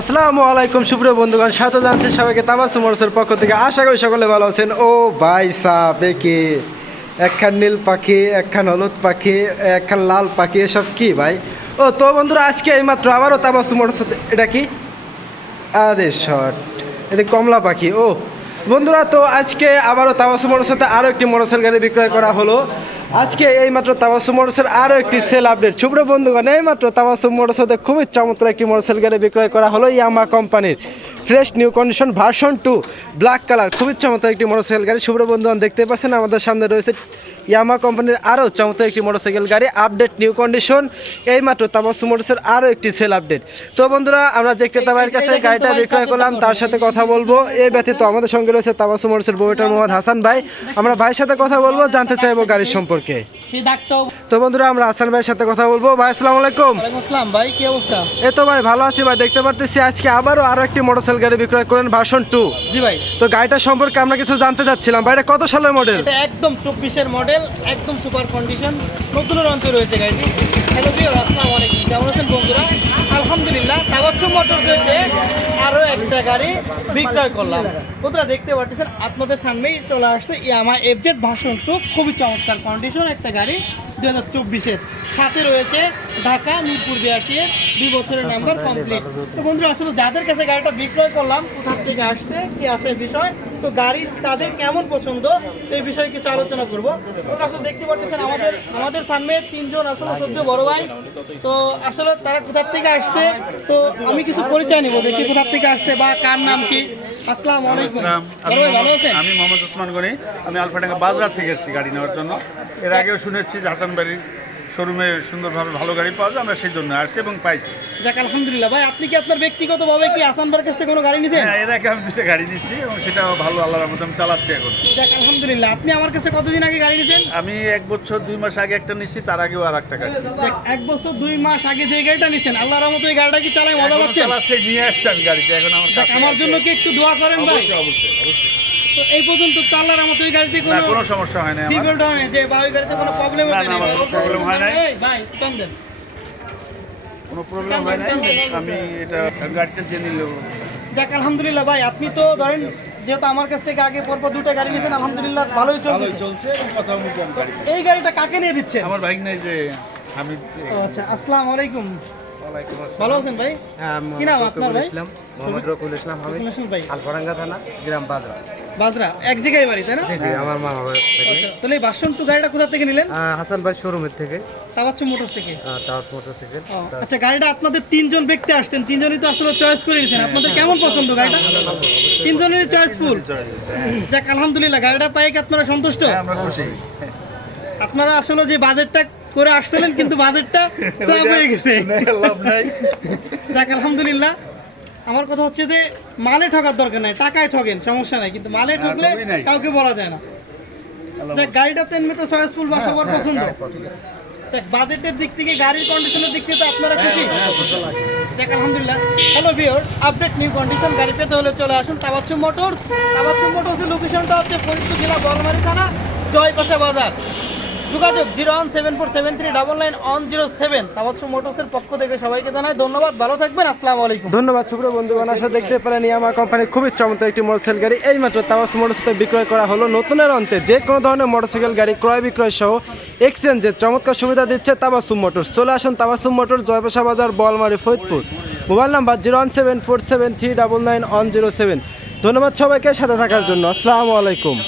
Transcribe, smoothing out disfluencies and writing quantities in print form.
আসসালামু আলাইকুম সুপ্রিয় বন্ধুগণ, স্বাগত জানাচ্ছি সবাইকে তাবাসসুম মোটরসের পক্ষ থেকে। আশা করি সকলে ভালো আছেন। ও ভাই সাহেব, কি একখান নীল পাখি, একখান হলুদ পাখি, একখান লাল পাখি, এসব কি ভাই? ও তো বন্ধুরা, আজকে এইমাত্র আবারও তাবাসসুম মোটরস, এটা কি? আরে শর্ট, এটা কমলা পাখি। ও বন্ধুরা, তো আজকে আবারও তাবাসসুম মোটরসে আরও একটি মোটরসাইকেল গাড়ি বিক্রয় করা হলো। আজকে এইমাত্র তাবাসসুম মোটরসের আরও একটি সেল আপডেট। সুপ্রিয় বন্ধুগণ, এইমাত্র তাবাসসুম মোটরসে খুবই চমৎকার একটি মোটরসাইকেল গাড়ি বিক্রয় করা হলো ইয়ামাহা কোম্পানির fresh new condition version 2 black colour. খুবই চমৎকার একটি মোটরসাইকেল গাড়ি। সুপ্রিয় বন্ধুগণ, দেখতে পাচ্ছেন আমাদের সামনে রয়েছে ইয়ামাহা কোম্পানির আরও চমৎকার একটি মোটরসাইকেল গাড়ি আপডেট নিউ কন্ডিশন। এইমাত্র তাবাসসুম মোটরসের আরও একটি সেল আপডেট। তো বন্ধুরা, আমরা যে ক্রেতা ভাইয়ের কাছে গাড়িটা বিক্রয় করলাম তার সাথে কথা বলবো। এই ব্যতীত আমাদের সঙ্গে রয়েছে তাবাসসুম মোটরসের প্রোপাইটার মোহাম্মদ হাসান ভাই। আমরা ভাইয়ের সাথে কথা বলবো, জানতে চাইবো গাড়ির সম্পর্কে। তো বন্ধুরা, আমরা হাসান ভাইয়ের সাথে কথা বলবো। ভাই আসসালামু আলাইকুম। আসসালাম ভাই, কি অবস্থা? এই তো ভাই ভালো আছি ভাই। দেখতে পারতেছি আজকে আবারও আরও একটি মোটরসাইকেল গাড়ি বিক্রয় করেন ভার্সন 2। জি ভাই, তো গাড়িটা সম্পর্কে আমরা কিছু জানতে চাচ্ছিলাম ভাই, এটা কত সালের মডেল? এটা একদম 24-এর মডেল, একদম সুপার কন্ডিশন, নতুনের অন্তে রয়েছে গাড়িটি। হ্যালো ভিউয়ার, আসসালামু আলাইকুম, কেমন আছেন বন্ধুরা? আলহামদুলিল্লাহ, তাবাসসুম মোটরসে আরও একটা গাড়ি বিক্রয় করলাম। বন্ধুরা দেখতে পাচ্ছেন আপনাদের সামনেই চলে আসছে ইয়ামাহা এফজেড ভার্সন 2। খুবই চমৎকার কন্ডিশন একটা গাড়ি 2024-এর। সাথে রয়েছে ঢাকা মিরপুর বিআরটিএর 2 বছরের নাম্বার কমপ্লিট। তো বন্ধুরা, আসলে যাদের কাছে গাড়িটা বিক্রয় করলাম, কোথা থেকে আসছে, কি আসে বিষয়, তো গাড়ি তাদের কেমন পছন্দ এই বিষয়ে কিছু আলোচনা করবো। আসলে দেখতে পাচ্ছেন আমাদের সামনে তিনজন আসলে সহ্য বড় ভাই। তো আসলে তারা কোথা থেকে আসছে, তো আমি কিছু পরিচয় নিব, দেখি কোথা থেকে আসছে বা কার নাম কি। আসসালামু আলাইকুম। ভালো আছেন? আমি মোহাম্মদ ওসমান গনি। আমি আলফাডাঙ্গা বাজরা থেকে এসেছি গাড়ি নেওয়ার জন্য। এর আগেও শুনেছি যে হাসান বাড়ির শোরুমে সুন্দরভাবে ভালো গাড়ি পাওয়া যায়, আমরা সেই জন্য আসছি এবং পাইছি। যাক আলহামদুলিল্লাহ। ভাই, আপনি কি আপনার ব্যক্তিগতভাবে কি হাসান ভাইয়ের কাছ থেকে কোনো গাড়ি নিয়েছেন? হ্যাঁ, এর আগে আমি দুটো গাড়ি নিচ্ছি এবং সেটাও ভালো, আল্লাহর রহমতে আমি চালাচ্ছি এখন। যাক আলহামদুলিল্লাহ। আপনি আমার কাছে কতদিন আগে গাড়ি নিয়েছেন? আমি 1 বছর 2 মাস আগে একটা নিচ্ছি, তার আগেও আর একটা গাড়ি নিচ্ছি। যাক, 1 বছর 2 মাস আগে যে গাড়িটা নিয়েছেন, আল্লাহর রহমতে এই গাড়িটা কি চালাই মজা এখনো পাচ্ছেন? চালাচ্ছি, নিয়ে আসছি আমি গাড়িটা এখন আমার যাক, কাছে। আমার জন্য কি একটু দোয়া করেন ভাই? অবশ্যই অবশ্যই অবশ্যই। তো এই পর্যন্ত তো আল্লাহর রহমতে ওই গাড়িতে না, কোনো সমস্যা হয় না আমার। ডিফল্ট হয় না যে বা ওই গাড়িতে কোনো প্রবলেম না, হয় না, না। আমার কোনো problem হয় নাই। এই ভাই, টান দেন। কোনো প্রবলেম হয় নাই। আমি এটা গাড়িটা জেনে নিল। যাক আলহামদুলিল্লাহ। ভাই, আপনি তো ধরেন যেহেতু আমার কাছ থেকে আগে পরপর 2টা গাড়ি নিয়েছেন, আলহামদুলিল্লাহ ভালোই চলছে এবং কথা বলছি আমি গাড়ি। এই গাড়িটা কাকে নিয়ে দিচ্ছেন? আমার বাইক নাই যে আমি। ও আচ্ছা, আসসালামু আলাইকুম। ওয়ালাইকুম আসসালাম। ভালো আছেন ভাই? কি নাম আপনার ভাই? মোহাম্মদ রকুল ইসলাম হামিদ, শুনুন ভাই, আলফাডাঙ্গা থানা, গ্রাম বাজরা। বাজরা এক জায়গায় বাড়ি, তাই না? জি জি, আমার মা হবে। আচ্ছা, তাহলে এই ভার্সন 2 গাড়িটা কোথা থেকে নিলেন? হাসান ভাই শোরুমের থেকে, তাবাসসুম মোটরস থেকে। Tower motorcycle. ও, আচ্ছা, গাড়িটা আপনাদের তিনজন ব্যক্তি আসছেন, তিনজনই তো আসলে চয়েস করে নিয়েছেন। আপনাদের কেমন পছন্দ গাড়িটা? তিনজনেরই চয়েসফুল। যাক আলহামদুলিল্লাহ, গাড়িটা পাই কি আপনারা সন্তুষ্ট? আমরা খুশি। আপনারা আসলে যে বাজেটটা করে আসছিলেন, কিন্তু বাজেটটা কম হয়ে গেছে। লাভ নাই। যাক আলহামদুলিল্লাহ। আমার কথা হচ্ছে যে মালে ঠকার দরকার নাই, টাকায় ঠকেন সমস্যা নাই, কিন্তু মালে ঠকলে ঠকই নাই। কাউকে বলা যায় না। যাক, গাড়িটা তো এমনিতে চয়েসফুল বা সবার পছন্দ। দেখ, বাজেটের দিক থেকে, গাড়ির কন্ডিশনের দিক থেকে তো আপনারা খুশি? দেখ আলহামদুলিল্লাহ। Hello viewer, update new condition গাড়ি পেতে হলে চলে আসুন তাবাসসুম মোটরস। তাবাসসুম মোটরসের লোকেশনটা হচ্ছে ফরিদপুর জেলা বলমারী থানা, জয়পাশা বাজার। যোগাযোগ 01747399107। তাবাসসুম মোটরসের পক্ষ থেকে সবাইকে জানাই ধন্যবাদ। ভালো থাকবেন, আসসালামু আলাইকুম। ধন্যবাদ সুপ্রিয় বন্ধুগণ। আসলে দেখতে পেলেন ইয়ামাহা কোম্পানির খুবই চমৎকার একটি মোটরসাইকেল গাড়ি এইমাত্র তাবাসসুম মোটরসে বিক্রয় করা হলো। নতুনের অন্তে যে কোনো ধরনের মোটরসাইকেল গাড়ি ক্রয় বিক্রয় সহ এক্সচেঞ্জের চমৎকার সুবিধা দিচ্ছে তাবাসসুম মোটরস। চলে আসুন তাবাসসুম মোটরস, জয়পাশা বাজার, বোয়ালমারী, ফরিদপুর। Mobile number 01747399107। ধন্যবাদ সবাইকে সাথে থাকার জন্য। আসসালামু আলাইকুম।